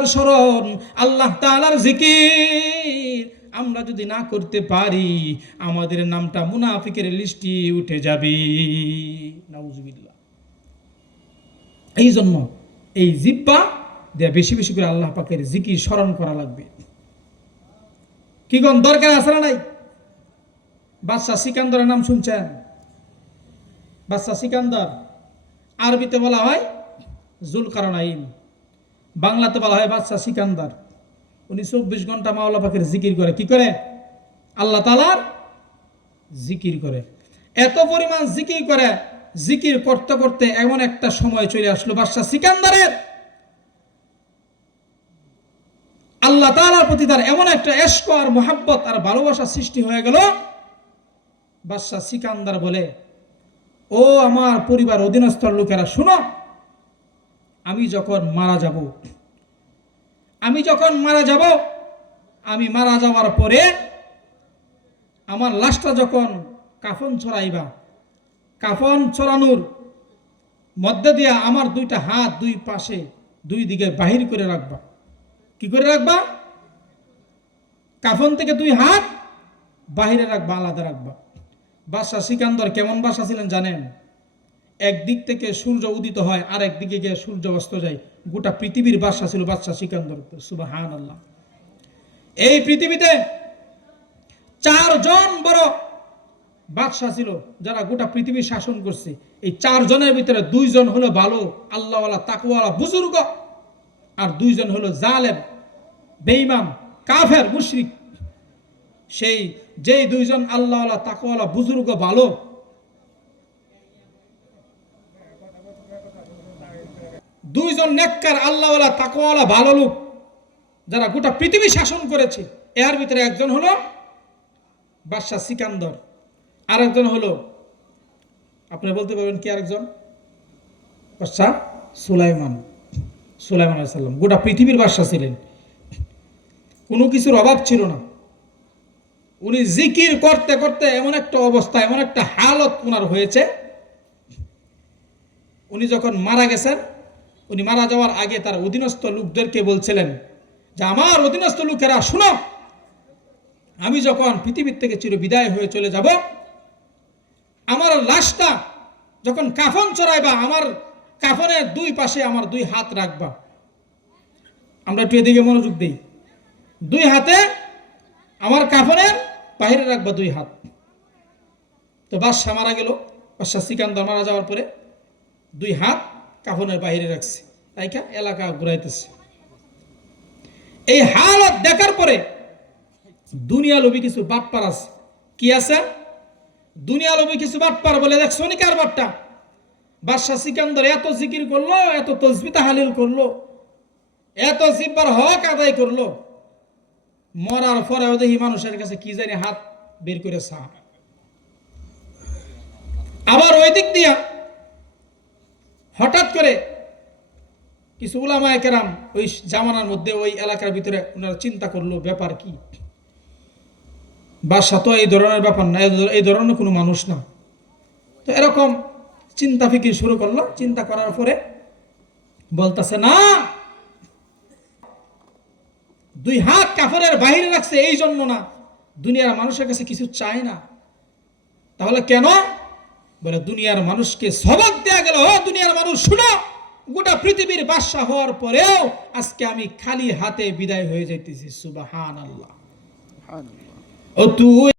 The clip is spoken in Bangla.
তাআলার স্মরণ, আল্লাহ তাআলার জিকির আমরা যদি না করতে পারি, আমাদের নামটা মুনাফিকের লিস্টে উঠে যাবে। নাউজুবিল্লাহ। এই জন্য এই জিহ্বা দিয়ে বেশি বেশি করে আল্লাহ পাকের জিকির স্মরণ করা লাগবে। কি কোন দরকার আছে না নাই? বাদশা সিকান্দরের নাম শুনছেন? বাদশা সিকান্দর আরবিতে বলা হয় জুলকারনাইন, বাংলাতে বলা হয় বাদশা সিকান্দর। উনি 24 ঘন্টা মাওলা পাকের জিকির করে। কি করে? আল্লাহ তাআলার জিকির করে। এত পরিমাণ জিকির করে, জিকির করতে করতে এমন একটা সময় চলে আসলো বাদশা সিকান্দরের, আল্লাহ তাআলার প্রতি তার এমন একটা ইশক আর মুহাব্বত আর ভালোবাসা সৃষ্টি হয়ে গেল। বাদশা সিকান্দর বলে, ও আমার পরিবার অধীনস্থ লোকেরা শুনো, আমি যখন মারা যাব, আমি মারা যাওয়ার পরে আমার লাশটা যখন কাফন ছড়াইবা, কাফন ছড়ানোর মধ্যে দিয়ে আমার দুইটা হাত দুই পাশে দুই দিকে বাহির করে রাখবা। কি করে রাখবা? কাফন থেকে দুই হাত বাহিরে রাখবা, আলাদা রাখবা। বাদশা সিকান্দর কেমন বাদশা ছিলেন জানেন? একদিক থেকে সূর্য উদিত হয়, আর একদিকে গিয়ে সূর্য অস্ত যায়। গোটা পৃথিবীর বাদশা ছিল বাদশা সিকান্দর। সুবহানাল্লাহ। এই পৃথিবীতে 4 জন বড় বাদশা ছিল যারা গোটা পৃথিবী শাসন করছে। এই 4 জনের ভিতরে 2 জন হলো ভালো আল্লাহওয়ালা তাকওয়ালা বুজুর্গ, আর 2 জন হলো জালেম বেঈমান কাফের মুশরিক। সেই যেই 2 জন আল্লাহওয়ালা তাকওয়ালা বুজুর্গ ভালো, 2 জন নেককার আল্লাহওয়ালা তাকওয়ালা ভালো লোক যারা গোটা পৃথিবী শাসন করেছে, এর ভিতরে একজন হলো বাদশা সিকান্দর, আর একজন হলো, আপনি বলতে পারবেন কি আরেকজন? বাদশা সুলাইমান আলাইহিস সালাম। গোটা পৃথিবীর বাদশা ছিলেন, কোনো কিছুর অভাব ছিল না। উনি জিকির করতে করতে এমন একটা অবস্থা, এমন একটা হালত ওনার হয়েছে, উনি যখন মারা গেছেন, উনি মারা যাওয়ার আগে তার অধীনস্থ লোকদেরকে বলছিলেন যে আমার অধীনস্থ লোকেরা শুনো, আমি যখন পৃথিবীর থেকে চির বিদায় হয়ে চলে যাব, আমার লাশটা যখন কাফন চড়াইবা, আমার কাফনের 2 পাশে আমার 2 হাত রাখবা। আমরা একটু এদিকে মনোযোগ দিই। 2 হাতে আমার কাফনের বাহিরে রাখবা 2 হাত। তো বাদশা মারা গেল, বাদশা সিকান্দর মারা যাওয়ার পরে 2 হাত কাফনের বাহিরে রাখছে, তাইকা এলাকা ঘুরাইতেছে। এই হালত দেখার পরে দুনিয়া লোভী কিছু বাটপার আছে। কি আছে? দুনিয়া লোভী কিছু বাটপার বলে, দেখছো নি কারবারটা? বাদশা সিকান্দর এত জিকির করলো, এত তাসবিহ তাহলিল করলো, এত জিব্বার হক আদায় করলো, মরার পরেও দেখি মানুষের কাছে কি জানি হাত বের করে চা। আবার ওই দিক দিয়া হঠাৎ করে কিছু উলামায়ে কেরাম ওই জামানার মধ্যে ওই এলাকার ভিতরে ওনারা চিন্তা করলো ব্যাপার কি, বাদশা তো এই ধরনের ব্যাপার না, এই ধরনের কোনো মানুষ না। তো এরকম চিন্তা ফিকির শুরু করলো। চিন্তা করার পরে বলতেছে, না, 2 হাত কাফনের বাহিরে রাখছে এই জন্য না, দুনিয়ার মানুষের কাছে কিছু চায় না। তাহলে কেন? বলে দুনিয়ার মানুষকে সবক দেয়া গেল, ও দুনিয়ার মানুষ শুনো, গোটা পৃথিবীর বাদশা হওয়ার পরেও আজকে আমি খালি হাতে বিদায় হয়ে যাইতেছি। সুবহানাল্লাহ। ও তুই